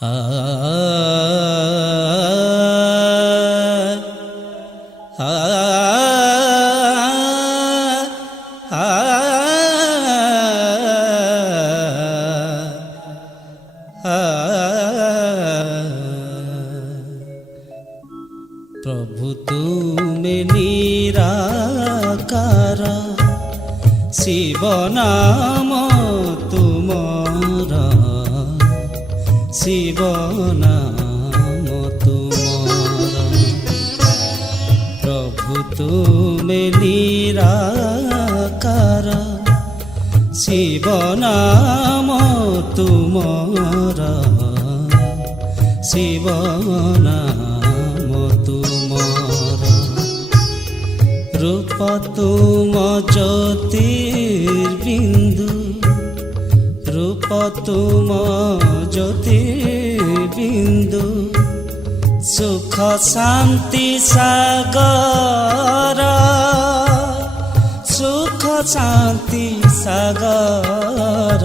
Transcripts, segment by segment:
आ आ प्रभु तुमे निराकार शिव नाम तुमरा शिव नाम तुमरा प्रभु तुमे निराकार शिव नाम तुमरा शिव नाम तुमरा रूप तुम ज्योतिर्बिंदु रूप तुम ज्योतिर्बिंदु सुख शांति सागर सुख शांति सागर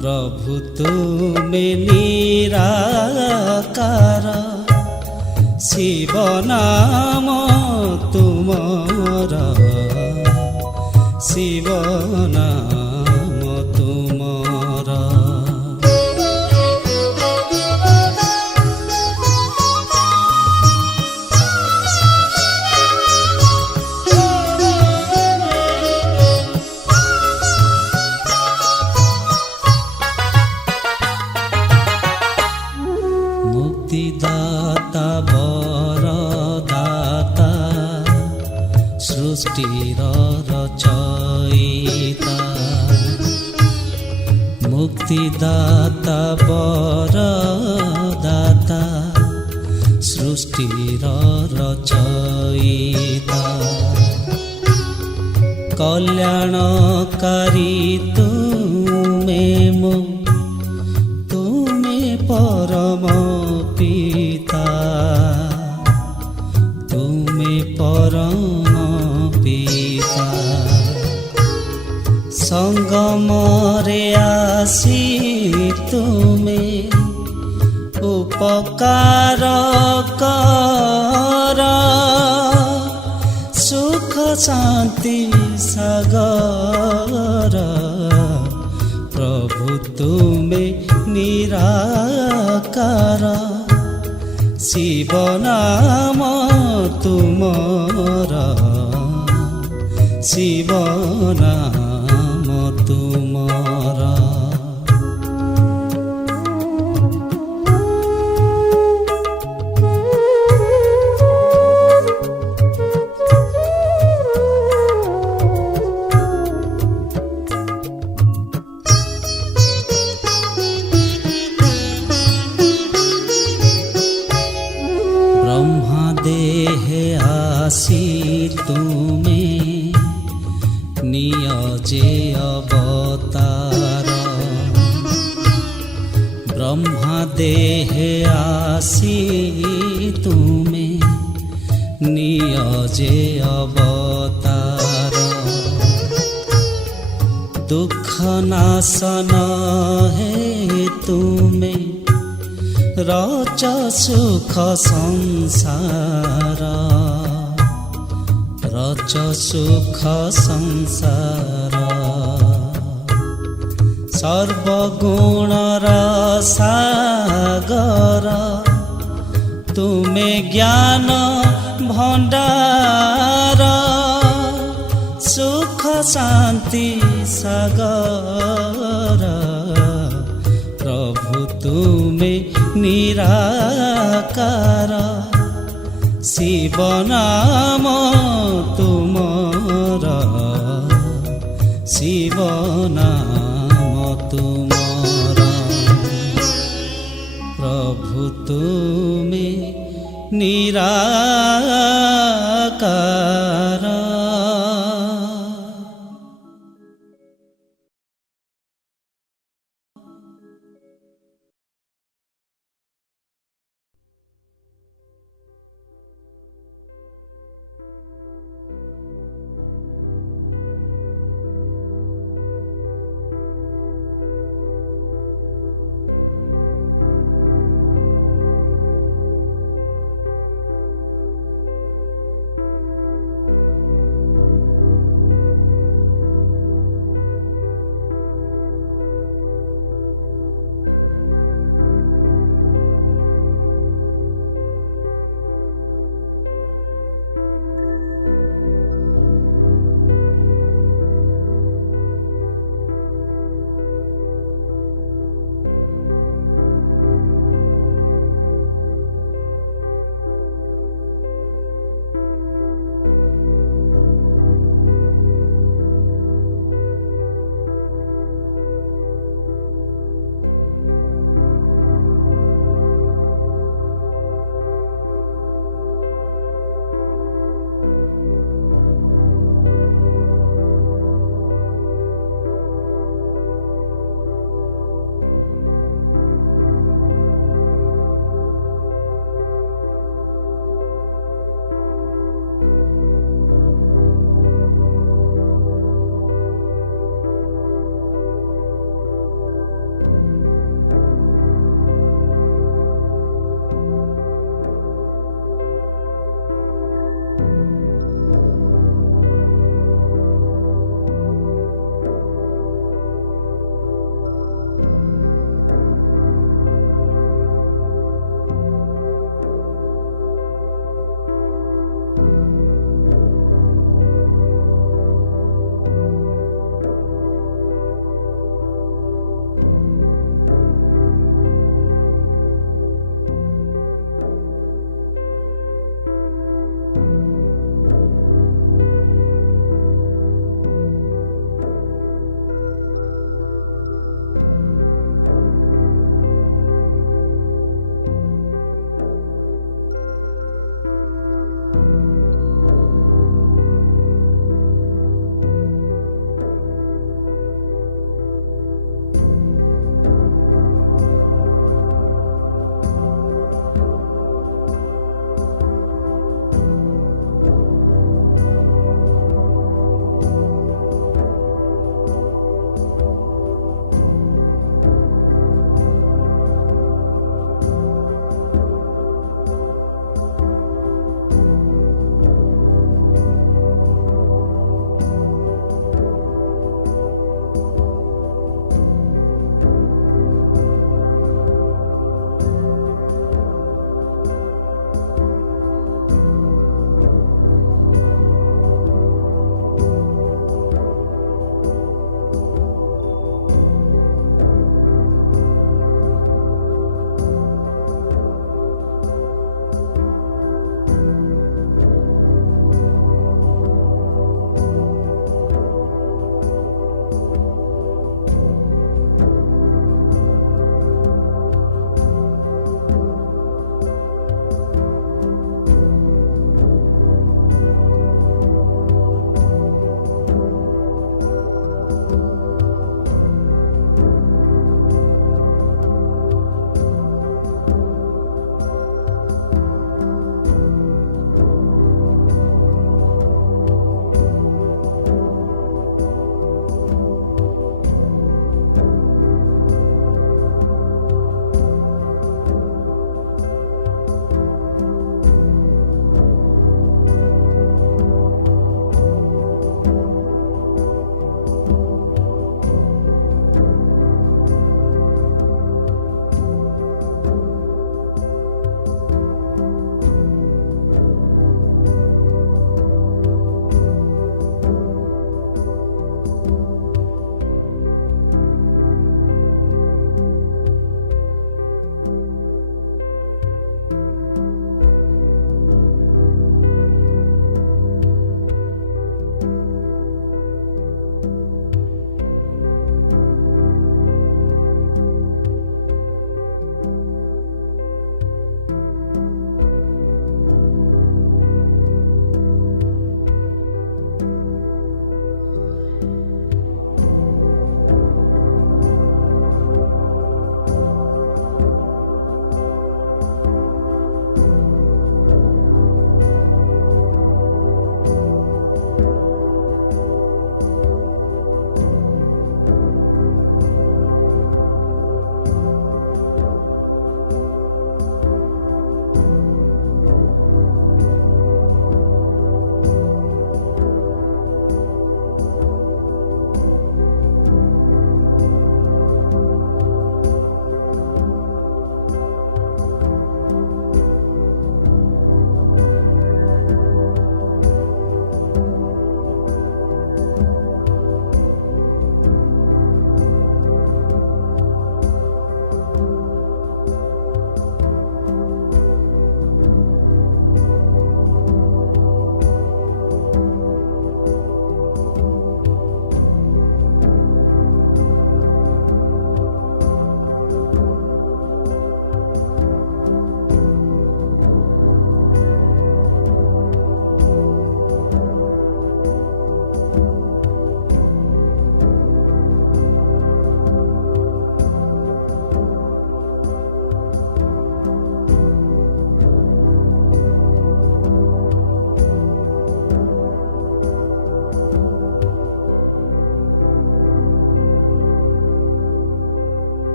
प्रभु तुमे निराकार शिव नाम तुमरा शिव नाम तुमरा मुक्तिदाता बरदाता सृष्टिर रचयिता मुक्तिदाता बरदाता सृष्टिर रचयिता कल्याणकारी तुमे मो तुमे परम पिता तुमे परम पिता संगमरे आसी तुमे उपकार कर सुख शांति सागर प्रभु तुमे निराकार शिव नाम तुमरा शिव नाम तुमरा देहे आसी तुमे नियजे अवतार ब्रह्मा देहे आसी तुमे नियजे अवतार दुख नाशन है तुमे रच सुख संसार रच सुख संसार सर्वगुणर सागर तुमे ज्ञान भंडार सुख शांति सागर प्रभु तुमे निराकार शिव नाम तुमरा शिव नाम तुमरा प्रभु तुमे निराकार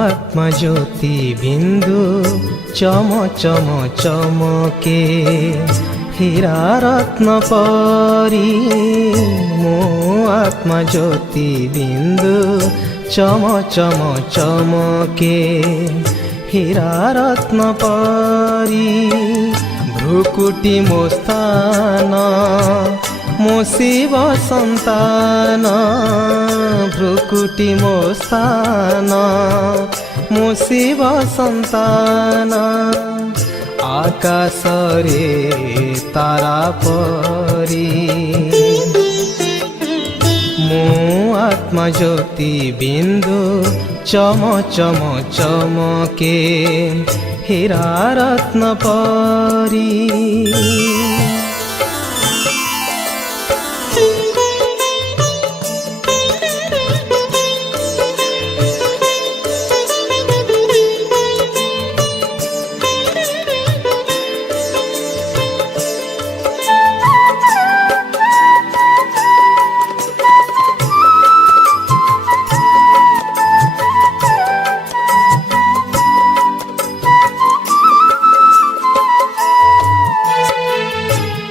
आत्मा ज्योति बिंदु चम चम चमके हीरा रत्न परी मो आत्मा ज्योति बिंदु चम चम चमके हीरा रत्न परी भ्रुकुटी मो स्थान मो शिव संतान भ्रुकुटी मो स्थान मो शिव संतान आकाश रे तारा परी मो आत्मा ज्योति बिंदु चम चम चमके हीरा रत्न परी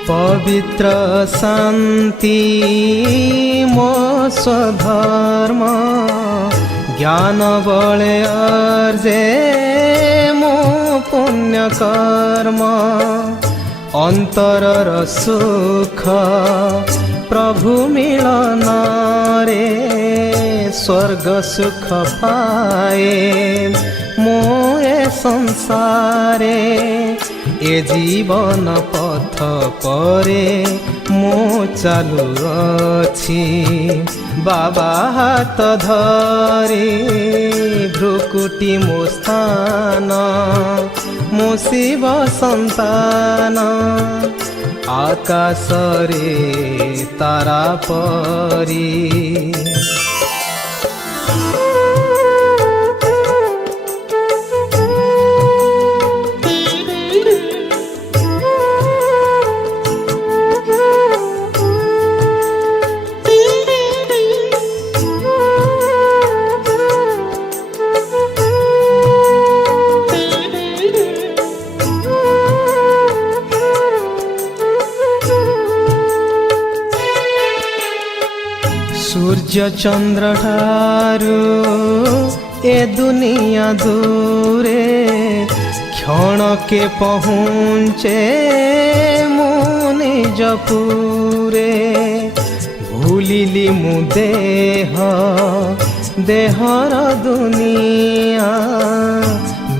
पवित्र शांति मो स्वधर्म ज्ञान बले अर्जे मो पुण्य कर्म अंतरर सुख प्रभु मिलन रे स्वर्ग सुख पाए मोए संसारे ए जीवन पथ परे मो चालू अछि बाबा हाथ धरे भ्रुकुटी मो स्थान मो शिव संतान आकाश रे तारा परी सूर्य चंद्र ठारू ए दुनिया दूरे क्षण के पहुँचे मु निज पूरे भूलिली मु देहर दुनिया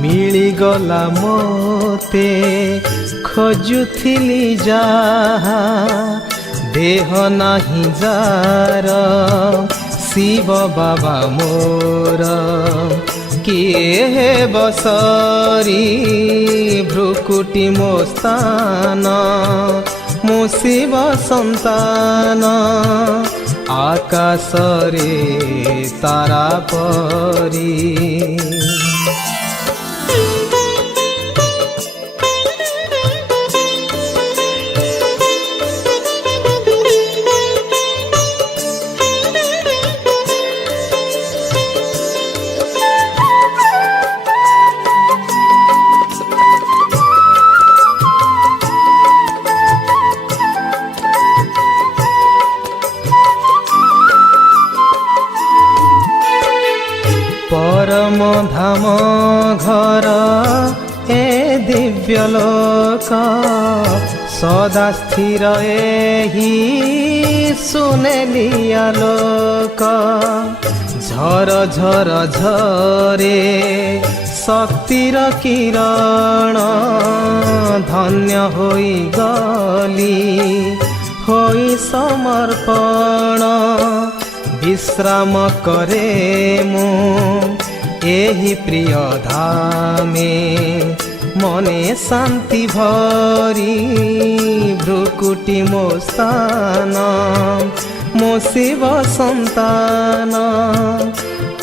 मिलीगला मोते खोजुथिली जाहा देह नाही जार शिव बाबा मोर किए हे बसरी भ्रुकुटी मो स्थान मो शिव संतान आकाश रे तारा परी परम धाम घर ए दिव्य लोक सदा स्थिर एही सुनेली आलोक झर झर झरे शक्तिर किरण धन्य होई गली होई समर्पण विश्राम करे मु एही प्रिय धामे मने शांति भरी भ्रुकुटी मो स्थान मो शिव संतान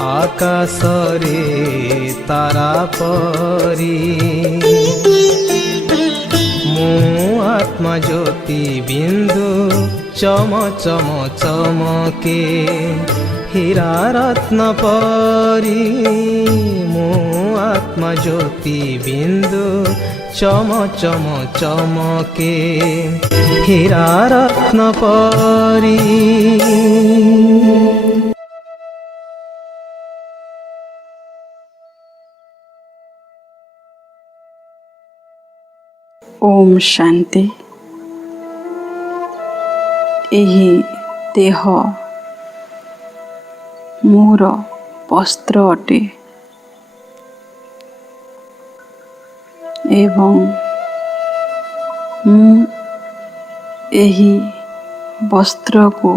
आकाश रे तारा परी मो आत्मा ज्योति बिंदु चम चम चमके হীরা রত্ন পরি মো আত্মা জ্যোতি বিন্দু চম চম চমকে হীরা রত্ন পরি। ओम शांति। ଏହି ଦେହ ମୋର ବସ୍ତ୍ର ଅଟେ ଏବଂ ମୁଁ ଏହି ବସ୍ତ୍ରକୁ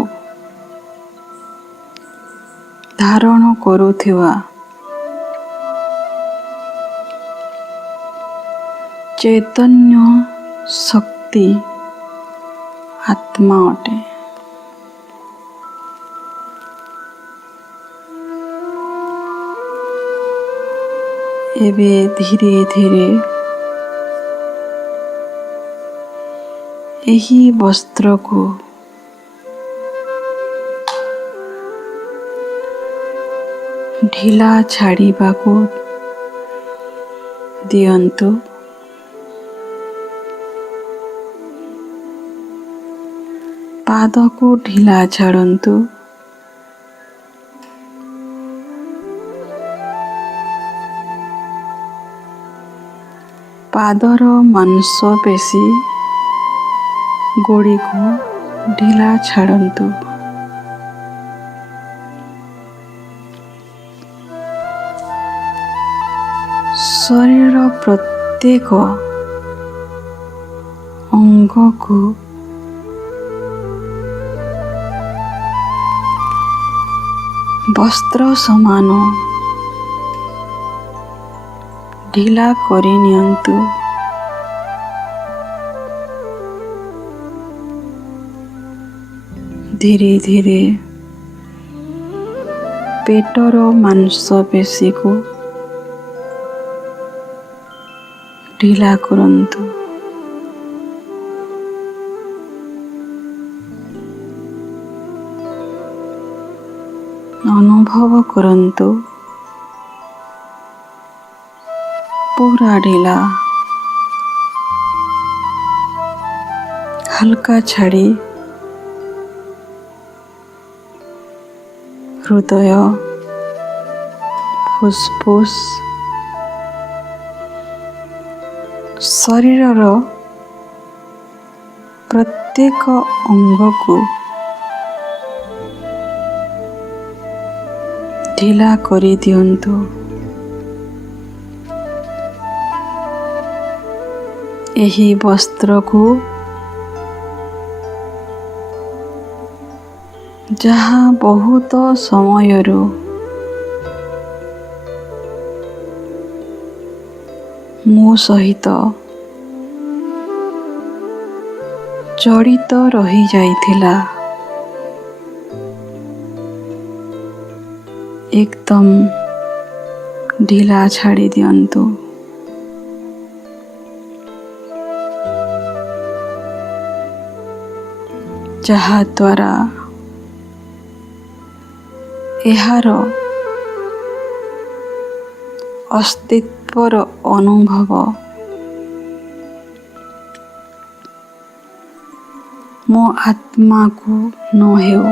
ଧାରଣ କରୁଥିବା ଚୈତନ୍ୟ ଶକ୍ତି ଆତ୍ମା ଅଟେ। ଏବେ ଧୀରେ ଧୀରେ ଏହି ବସ୍ତ୍ରକୁ ଢିଲା ଛାଡ଼ିବାକୁ ଦିଅନ୍ତୁ। ପାଦକୁ ଢିଲା ଛାଡ଼ନ୍ତୁ। ପାଦର ମାଂସପେଶୀ ଗୁଡ଼ିକୁ ଢିଲା ଛାଡ଼ନ୍ତୁ। ଶରୀରର ପ୍ରତ୍ୟେକ ଅଙ୍ଗକୁ ବସ୍ତ୍ର ସମାନ ଢିଲା କରି ନିଅନ୍ତୁ। ଧୀରେ ଧୀରେ ପେଟର ମାଂସପେଶୀକୁ ଢିଲା କରନ୍ତୁ। ଅନୁଭବ କରନ୍ତୁ पूरा ढीला हल्का छाड़ी हृदय फुसफुस शरीरर प्रत्येक अंग को ढीला करी दियंतु। एही वस्त्र को जहाँ बहुत समयरु मो सहित जड़ित रही जाइथिला एकदम ढीला छाड़ी दियंतु। जहा द्वारा एहार अस्तित्वर अनुभव मो आत्मा को न हेउ।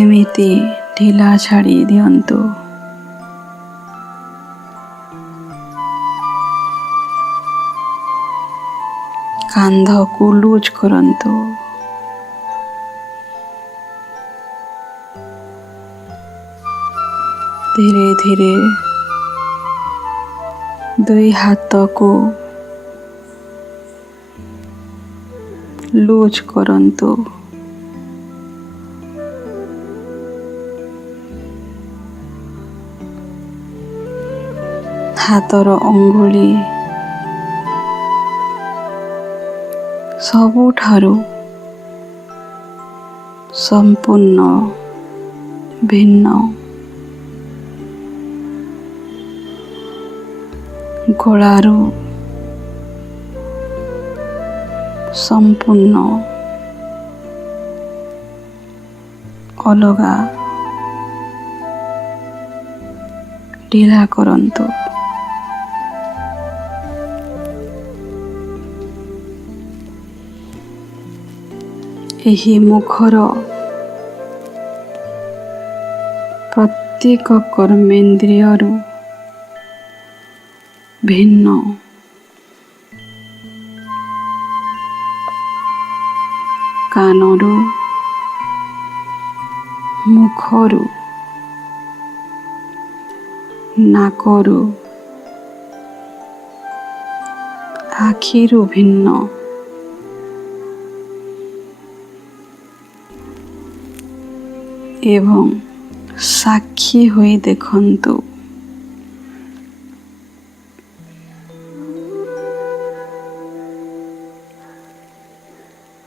एमिति ढीला छाड़ी दियंतु। कांध को लूज करंतु। धीरे धीरे दुई हाथ को लूज करंतु। हाथर अंगुली सबुठारु संपूर्ण भिन्न। गलारू ସମ୍ପୂର୍ଣ୍ଣ ଅଲଗା ଢିଲା କରନ୍ତୁ। ଏହି ମୁଖର ପ୍ରତ୍ୟେକ କର୍ମେନ୍ଦ୍ରିୟରୁ ଭିନ୍ନ। କାନରୁ, ମୁଖରୁ, ନାକରୁ, ଆଖିରୁ ଭିନ୍ନ। ଏବଂ ସାକ୍ଷୀ ହୋଇ ଦେଖନ୍ତୁ।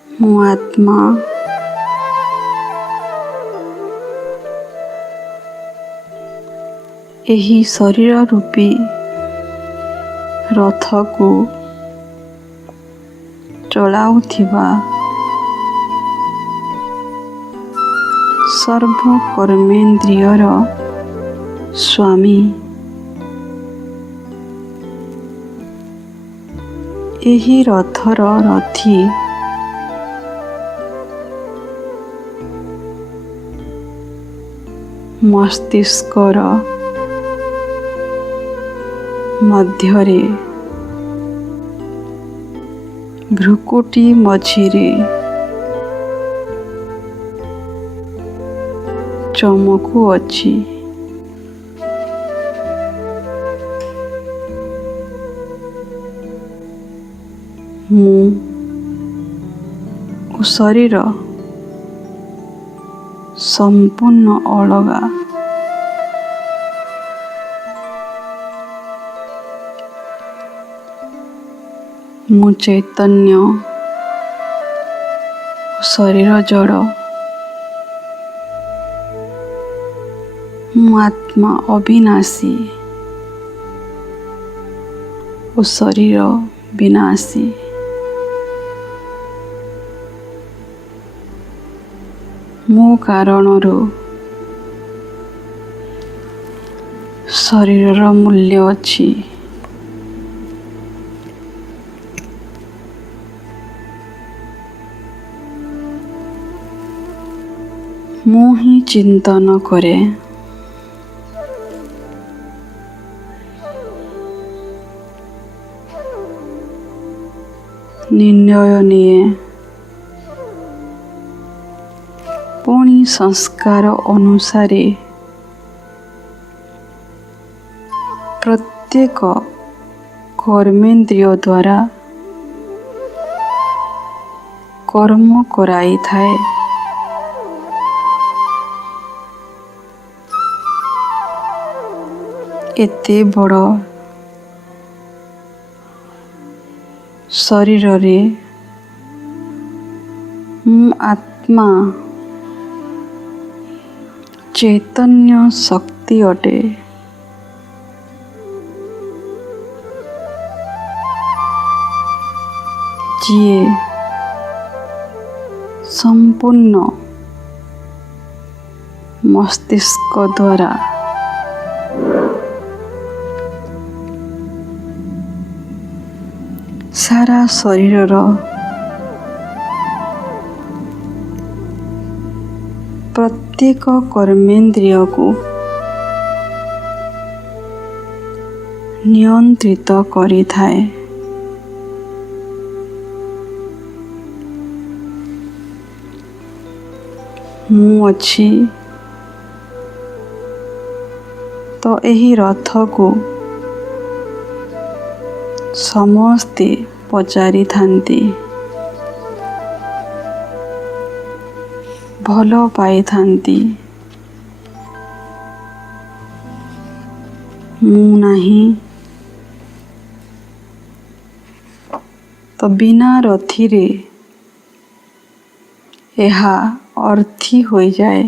ମୁଁ ଆତ୍ମା ଏହି ଶରୀର ରୂପୀ ରଥକୁ ଚଳାଉଥିବା ସର୍ବ କର୍ମେନ୍ଦ୍ରିୟର ସ୍ୱାମୀ। ଏହି ରଥର ରଥୀ ମସ୍ତିଷ୍କର ମଧ୍ୟରେ ଭ୍ରୁକୁଟି ମଝିରେ ଚମକୁ ଅଛି। ମୁଁ ଓ ଶରୀର ସମ୍ପୂର୍ଣ୍ଣ ଅଲଗା। ମୁଁ ଚୈତନ୍ୟ, ଶରୀର ଜଡ଼। ମୁଁ ଆତ୍ମା ଅବିନାଶୀ ଓ ଶରୀର ବିନାଶୀ। ମୋ କାରଣରୁ ଶରୀରର ମୂଲ୍ୟ ଅଛି। ମୁଁ ହିଁ ଚିନ୍ତନ କରେ। ନିର୍ଣ୍ଣୟ ନିଏ। ପୁଣି ସଂସ୍କାର ଅନୁସାରେ ପ୍ରତ୍ୟେକ କର୍ମେନ୍ଦ୍ରିୟ ଦ୍ୱାରା କର୍ମ କରାଇଥାଏ। ଏତେ ବଡ଼ ଶରୀରରେ ମୁଁ ଆତ୍ମା ଚୈତନ୍ୟ ଶକ୍ତି ଅଟେ। ଯିଏ ସମ୍ପୂର୍ଣ୍ଣ ମସ୍ତିଷ୍କ ଦ୍ୱାରା ସାରା ଶରୀରର ପ୍ରତ୍ୟେକ କର୍ମେନ୍ଦ୍ରିୟକୁ ନିୟନ୍ତ୍ରିତ କରିଥାଏ। ମୁଁ ଅଛି ତ ଏହି ରଥକୁ ସମସ୍ତେ ପଚାରିଥାନ୍ତି, ଭଲ ପାଇଥାନ୍ତି। ମୁଁ ନାହିଁ ତ ବିନା ରଥିରେ ଏହା ଅର୍ଥୀ ହୋଇଯାଏ।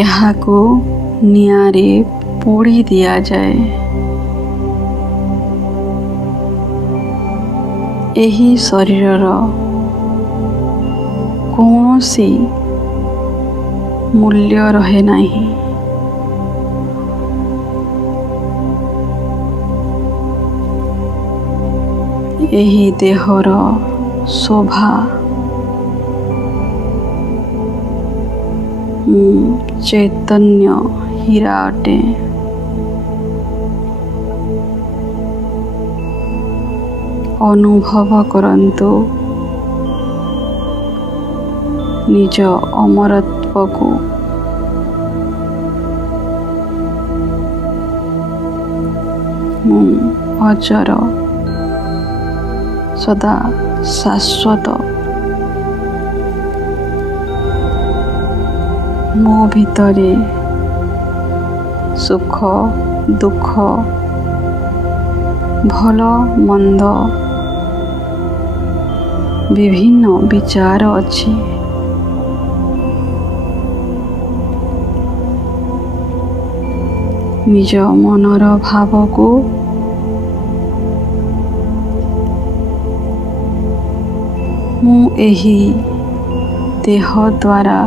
ଏହାକୁ ନିଆଁରେ ପୋଡ଼ି ଦିଆଯାଏ। ଏହି ଶରୀରର କୌଣସି ମୂଲ୍ୟ ରହେ ନାହିଁ। ଏହି ଦେହର ଶୋଭା ମୁଁ ଚୈତନ୍ୟ ହୀରା ଅଟେ। ଅନୁଭବ କରନ୍ତୁ ନିଜ ଅମରତ୍ୱକୁ। ମୁଁ ଅଜର, ସଦା ଶାଶ୍ୱତ। ମୋ ଭିତରେ ସୁଖ ଦୁଃଖ ଭଲ ମନ୍ଦ ବିଭିନ୍ନ ବିଚାର ଅଛି। ନିଜ ମନର ଭାବକୁ ମୁଁ ଏହି ଦେହ ଦ୍ୱାରା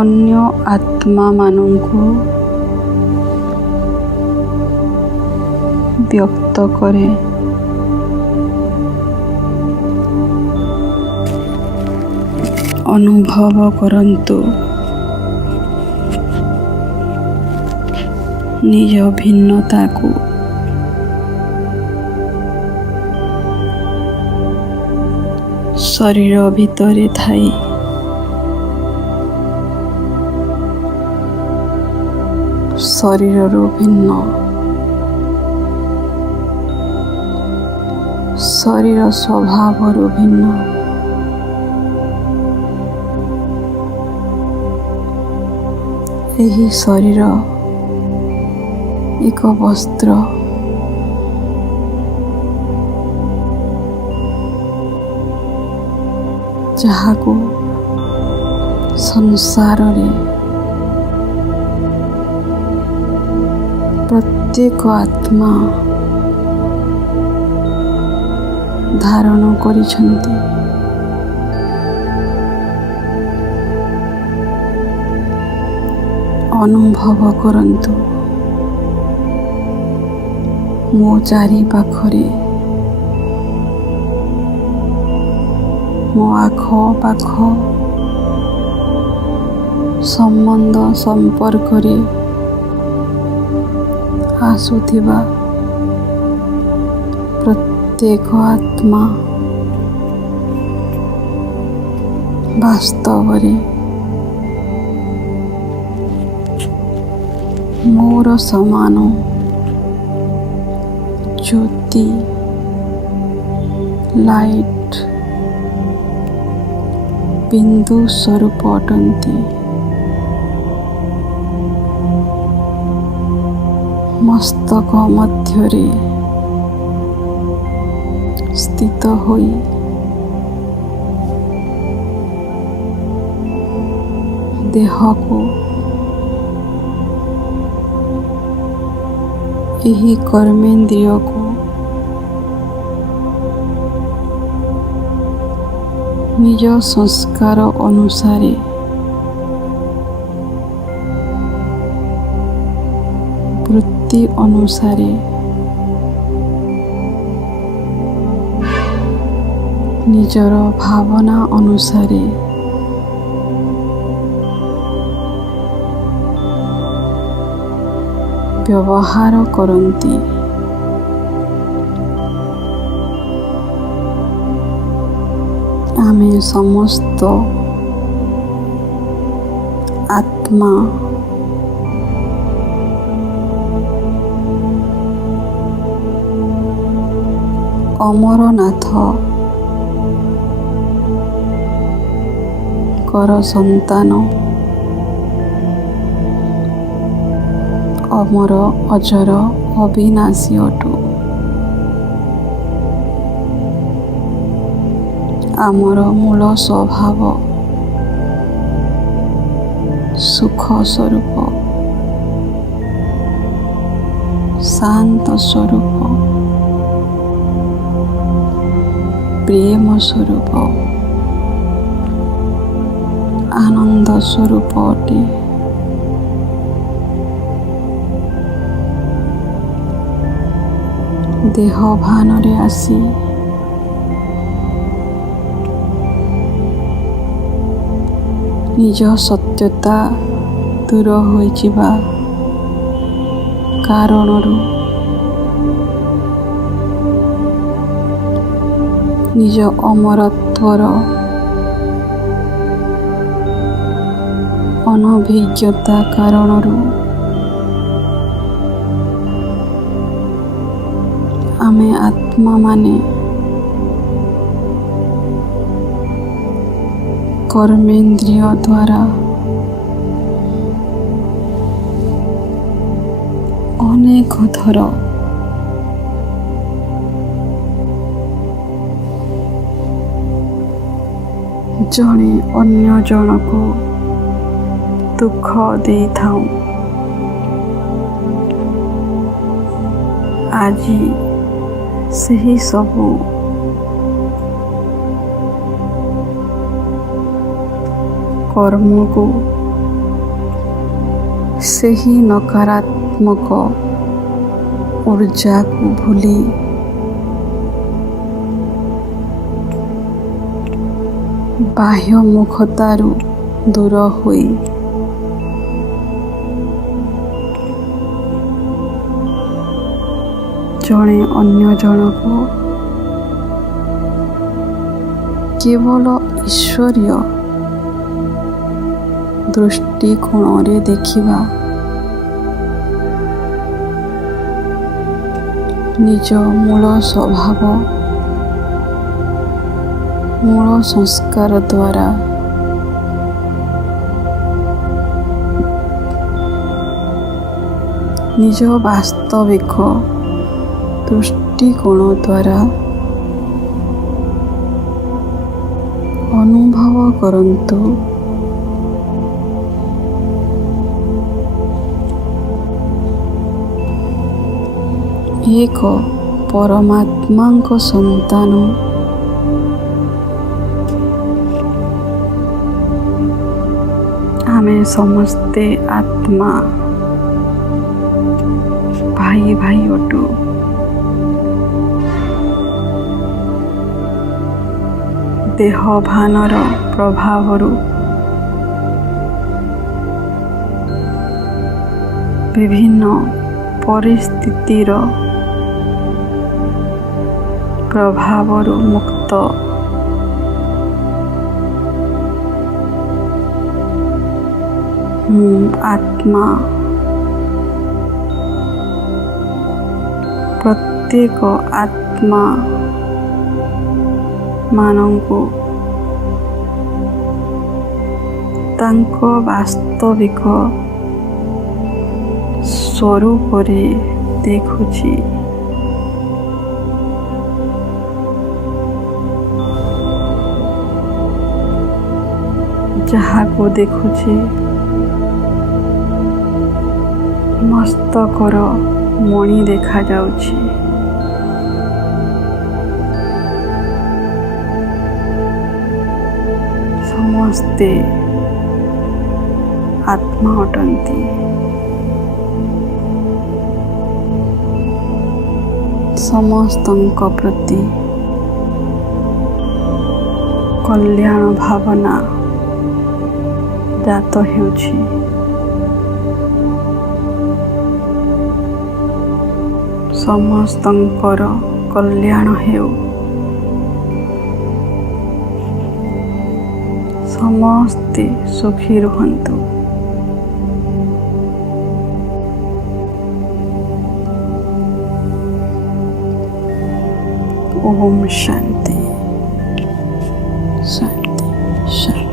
ଅନ୍ୟ ଆତ୍ମାମାନଙ୍କୁ ବ୍ୟକ୍ତ କରେ। ଅନୁଭବ କରନ୍ତୁ ନିଜ ଭିନ୍ନତାକୁ। ଶରୀର ଭିତରେ ଥାଇ ଶରୀରରୁ ଭିନ୍ନ, ଶରୀର ସ୍ୱଭାବରୁ ଭିନ୍ନ। ଏହି ଶରୀର ଏକ ବସ୍ତ୍ର। ଯାହାକୁ ସଂସାରରେ ପ୍ରତ୍ୟେକ ଆତ୍ମା ଧାରଣ କରିଛନ୍ତି। ଅନୁଭବ କରନ୍ତୁ ମୋ ଚାରିପାଖରେ, ମୋ ଆଖପାଖ ସମ୍ବନ୍ଧ ସମ୍ପର୍କରେ ଆସୁଥିବା ପ୍ରତ୍ୟେକ ଆତ୍ମା ବାସ୍ତବରେ ମୋର ସମାନ ଜ୍ୟୋତି ଲାଇଟ୍ ବିନ୍ଦୁ ସ୍ୱରୂପ ଅଟନ୍ତି। ମସ୍ତକ ମଧ୍ୟରେ ସ୍ଥିତ ହୋଇ ଦେହକୁ ଏହି କର୍ମେନ୍ଦ୍ରିୟକୁ ନିଜ ସଂସ୍କାର ଅନୁସାରେ ବୃତ୍ତି ଅନୁସାରେ ନିଜର ଭାବନା ଅନୁସାରେ ବ୍ୟବହାର କରନ୍ତି। ଆମେ ସମସ୍ତ ଆତ୍ମା ଅମରନାଥଙ୍କର ସନ୍ତାନ, ଅମର ଅଜର ଅବିନାଶୀ ଅଟୁ। ଆମର ମୂଳ ସ୍ୱଭାବ ସୁଖ ସ୍ୱରୂପ, ଶାନ୍ତ ସ୍ୱରୂପ, ପ୍ରେମ ସ୍ୱରୂପ, ଆନନ୍ଦ ସ୍ୱରୂପ ଅଟେ। ଦେହ ଭାନରେ ଆସି ନିଜ ସତ୍ୟତା ଦୂର ହୋଇଯିବା କାରଣରୁ ନିଜ ଅମରତ୍ୱର ଅନଭିଜ୍ଞତା କାରଣରୁ ଆମେ ଆତ୍ମାମାନେ କର୍ମେନ୍ଦ୍ରିୟ ଦ୍ୱାରା ଅନେକ ଥର ଜଣେ ଅନ୍ୟ ଜଣକୁ ଦୁଃଖ ଦେଇଥାଉ। ଆଜି ସେହି ସବୁ କର୍ମକୁ, ସେହି ନକାରାତ୍ମକ ଊର୍ଜାକୁ ଭୁଲି ବାହ୍ୟମୁଖତାରୁ ଦୂର ହୋଇ ଜଣେ ଅନ୍ୟ ଜଣକୁ କେବଳ ଈଶ୍ୱରୀୟ ଦୃଷ୍ଟିକୋଣରେ ଦେଖିବା, ନିଜ ମୂଳ ସ୍ୱଭାବ, ମୂଳ ସଂସ୍କାର ଦ୍ୱାରା ନିଜ ବାସ୍ତବିକ ଦୃଷ୍ଟିକୋଣ ଦ୍ୱାରା ଅନୁଭବ କରନ୍ତୁ। ଏକ ପରମାତ୍ମାଙ୍କ ସନ୍ତାନ ଆମେ ସମସ୍ତେ ଆତ୍ମା, ଭାଇ ଭାଇ ଅଟୁ। ଦେହ ଭାନର ପ୍ରଭାବରୁ ବିଭିନ୍ନ ପରିସ୍ଥିତିର ପ୍ରଭାବରୁ ମୁକ୍ତ ମୁଁ ଆତ୍ମା ପ୍ରତ୍ୟେକ ଆତ୍ମା ମାନଙ୍କୁ ତାଙ୍କ ବାସ୍ତବିକ ସ୍ୱରୂପରେ ଦେଖୁଛି। ଯାହାକୁ ଦେଖୁଛି ମସ୍ତକର ମଣି ଦେଖାଯାଉଛି। ସମସ୍ତେ ଆତ୍ମା ଅଟନ୍ତି। ସମସ୍ତଙ୍କ ପ୍ରତି କଲ୍ୟାଣ ଭାବନା ଜାତ ହେଉଛି। ସମସ୍ତଙ୍କର କଲ୍ୟାଣ ହେଉ। ସମସ୍ତେ ସୁଖୀ ରୁହନ୍ତୁ। ଓମ୍ ଶାନ୍ତି ଶାନ୍ତି ଶାନ୍ତି।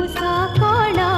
सकल